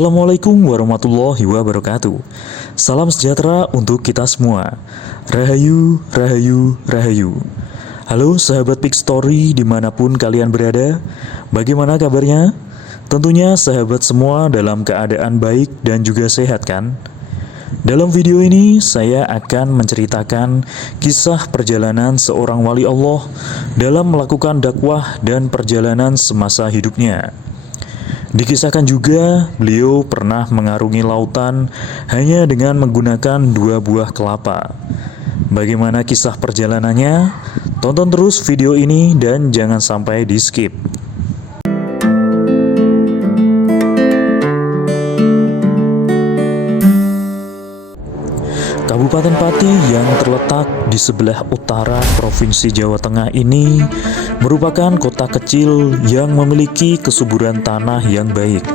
Assalamualaikum warahmatullahi wabarakatuh. Salam sejahtera untuk kita semua. Rahayu, rahayu, rahayu. Halo sahabat Big Story dimanapun kalian berada. Bagaimana kabarnya? Tentunya sahabat semua dalam keadaan baik dan juga sehat kan? Dalam video ini saya akan menceritakan kisah perjalanan seorang wali Allah dalam melakukan dakwah dan perjalanan semasa hidupnya. Dikisahkan juga beliau pernah mengarungi lautan hanya dengan menggunakan 2 buah kelapa. Bagaimana kisah perjalanannya? Tonton terus video ini dan jangan sampai di skip. Kabupaten Pati yang terletak di sebelah utara Provinsi Jawa Tengah ini merupakan kota kecil yang memiliki kesuburan tanah yang baik.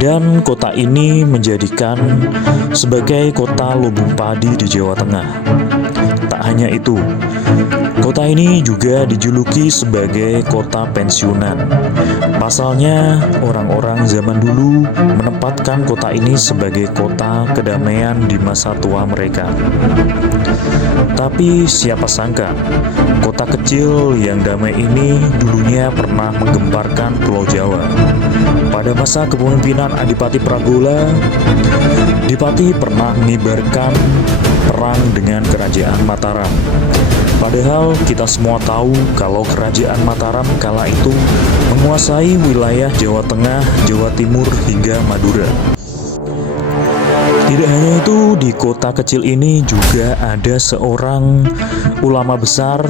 Dan kota ini menjadikan sebagai kota lumbung padi di Jawa Tengah. Tak hanya itu, kota ini juga dijuluki sebagai kota pensiunan. Pasalnya, orang-orang zaman dulu menempatkan kota ini sebagai kota kedamaian di masa tua mereka. Tapi siapa sangka, kota kecil yang damai ini dulunya pernah menggemparkan Pulau Jawa. Pada masa kepemimpinan Adipati Pragola, Dipati pernah mengibarkan perang dengan Kerajaan Mataram. Padahal kita semua tahu kalau Kerajaan Mataram kala itu menguasai wilayah Jawa Tengah, Jawa Timur hingga Madura. Tidak hanya itu, di kota kecil ini juga ada seorang ulama besar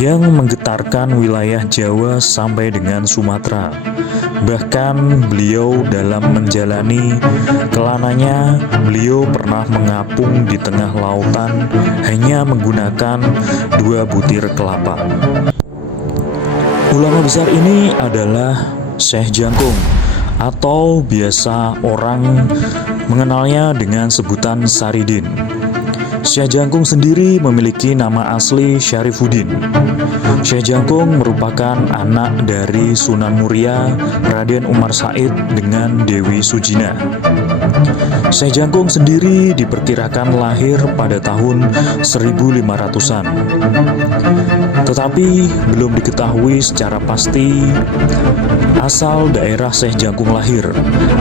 yang menggetarkan wilayah Jawa sampai dengan Sumatera. Bahkan beliau dalam menjalani kelananya, beliau pernah mengapung di tengah lautan hanya menggunakan 2 butir kelapa. Ulama besar ini adalah Syekh Jangkung, atau biasa orang mengenalnya dengan sebutan Saridin. Syekh Jangkung sendiri memiliki nama asli Syarifuddin. Syekh Jangkung merupakan anak dari Sunan Muria, Raden Umar Said dengan Dewi Sujina. Syekh Jangkung sendiri diperkirakan lahir pada tahun 1500-an. Tetapi belum diketahui secara pasti asal daerah Syekh Jangkung lahir.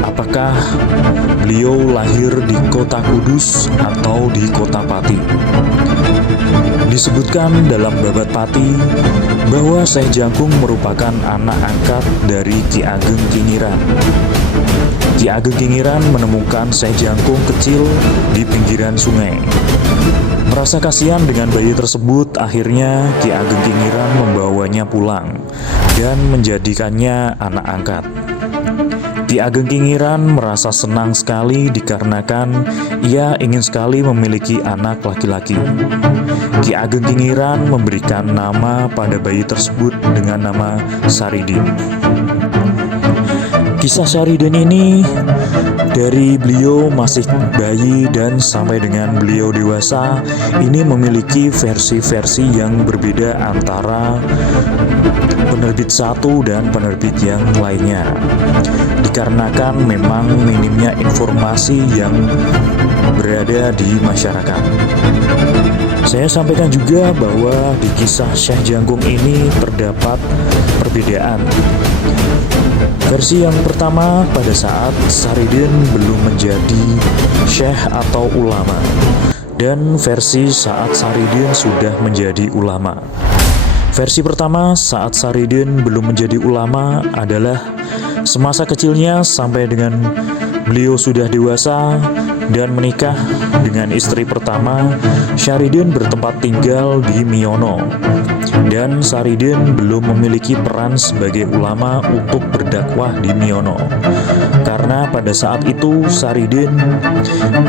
Apakah beliau lahir di kota Kudus atau di kota Pati? Disebutkan dalam Babat Pati bahwa Syekh Jangkung merupakan anak angkat dari Ki Ageng Kingiran. Ki Ageng Kingiran menemukan Syekh Jangkung kecil di pinggiran sungai. Merasa kasihan dengan bayi tersebut, akhirnya Ki Ageng Kingiran membawanya pulang dan menjadikannya anak angkat. Ki Ageng Kingiran merasa senang sekali dikarenakan ia ingin sekali memiliki anak laki-laki. Ki Ageng Kingiran memberikan nama pada bayi tersebut dengan nama Saridin. Kisah Saridin ini dari beliau masih bayi dan sampai dengan beliau dewasa ini memiliki versi-versi yang berbeda antara penerbit satu dan penerbit yang lainnya. Dikarenakan memang minimnya informasi yang berada di masyarakat. Saya sampaikan juga bahwa di kisah Syekh Jangkung ini terdapat perbedaan. Versi yang pertama pada saat Saridin belum menjadi syekh atau ulama, dan versi saat Saridin sudah menjadi ulama. Versi pertama saat Saridin belum menjadi ulama adalah semasa kecilnya sampai dengan beliau sudah dewasa dan menikah dengan istri pertama, Saridin bertempat tinggal di Miono. Dan Saridin belum memiliki peran sebagai ulama untuk berdakwah di Miono. Karena pada saat itu Saridin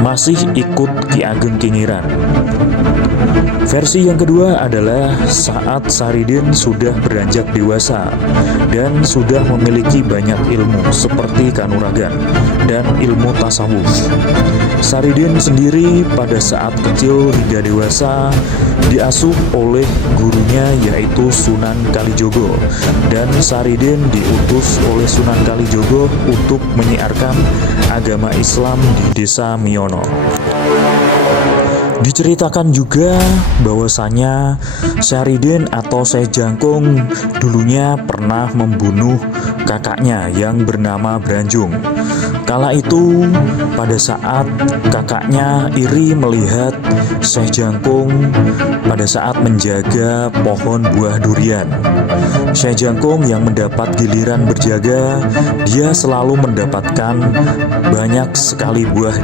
masih ikut Ki Ageng Kingiran. Versi yang kedua adalah saat Saridin sudah beranjak dewasa dan sudah memiliki banyak ilmu seperti kanuragan dan ilmu tasawuf. Saridin sendiri pada saat kecil hingga dewasa diasuh oleh gurunya yaitu Sunan Kalijogo, dan Saridin diutus oleh Sunan Kalijogo untuk menyiarkan agama Islam di desa Miono. Diceritakan juga bahwasanya Saridin atau Syekh Jangkung dulunya pernah membunuh kakaknya yang bernama Branjung. Kala itu pada saat kakaknya iri melihat Syekh Jangkung pada saat menjaga pohon buah durian. Syekh Jangkung yang mendapat giliran berjaga, dia selalu mendapatkan banyak sekali buah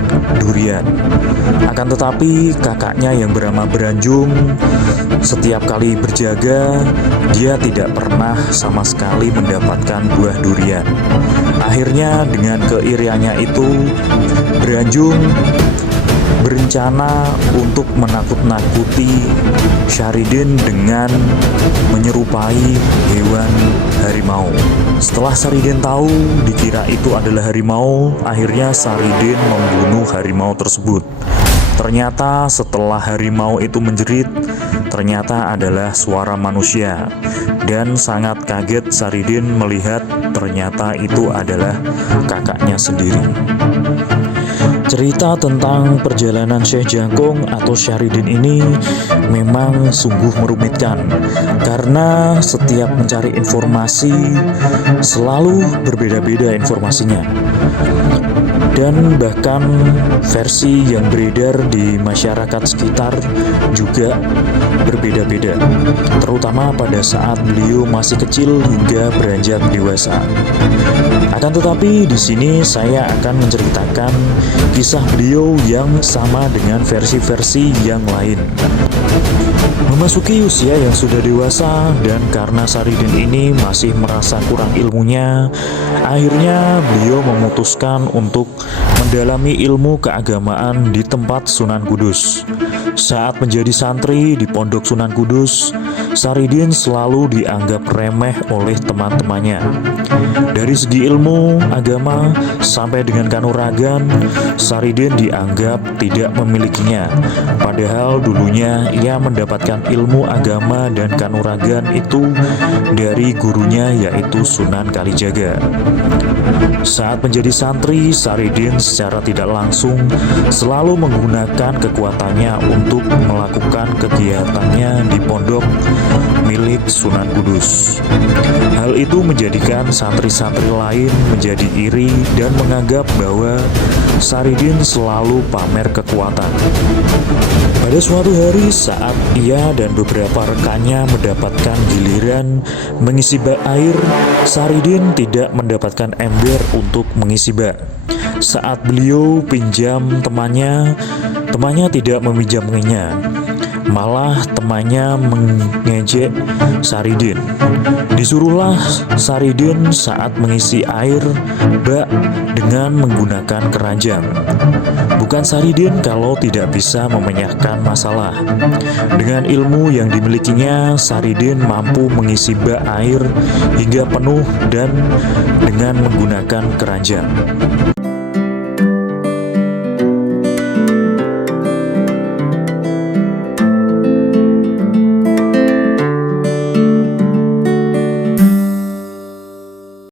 durian. Akan tetapi kakaknya yang bernama Branjung setiap kali berjaga, dia tidak pernah sama sekali mendapatkan buah durian. Akhirnya dengan keiriannya itu, Branjung berencana untuk menakut-nakuti Saridin dengan menyerupai hewan harimau. Setelah Saridin tahu dikira itu adalah harimau, akhirnya Saridin membunuh harimau tersebut. Ternyata setelah harimau itu menjerit, ternyata adalah suara manusia, dan sangat kaget Saridin melihat ternyata itu adalah kakaknya sendiri. Cerita tentang perjalanan Syekh Jangkung atau Saridin ini memang sungguh merumitkan, karena setiap mencari informasi selalu berbeda-beda informasinya. Dan bahkan versi yang beredar di masyarakat sekitar juga berbeda-beda, terutama pada saat beliau masih kecil hingga beranjak dewasa. Akan tetapi di sini saya akan menceritakan kisah beliau yang sama dengan versi-versi yang lain. Memasuki usia yang sudah dewasa, dan karena Saridin ini masih merasa kurang ilmunya, akhirnya beliau memutuskan untuk mendalami ilmu keagamaan di tempat Sunan Kudus. Saat menjadi santri di pondok Sunan Kudus, Saridin selalu dianggap remeh oleh teman-temannya. Dari segi ilmu agama sampai dengan kanuragan, Saridin dianggap tidak memilikinya. Padahal dulunya ia mendapatkan ilmu agama dan kanuragan itu dari gurunya yaitu Sunan Kalijaga. Saat menjadi santri, Saridin secara tidak langsung selalu menggunakan kekuatannya untuk melakukan kegiatannya di pondok milik Sunan Kudus. Hal itu menjadikan santri-santri lain menjadi iri dan menganggap bahwa Saridin selalu pamer kekuatan. Pada suatu hari saat ia dan beberapa rekannya mendapatkan giliran mengisi bak air, Saridin tidak mendapatkan ember untuk mengisi bak. Saat beliau pinjam temannya tidak meminjamnya. Malah temannya mengejek Saridin. Disuruhlah Saridin saat mengisi air bak dengan menggunakan keranjang. Bukan Saridin kalau tidak bisa memenyahkan masalah. Dengan ilmu yang dimilikinya, Saridin mampu mengisi bak air hingga penuh dan dengan menggunakan keranjang.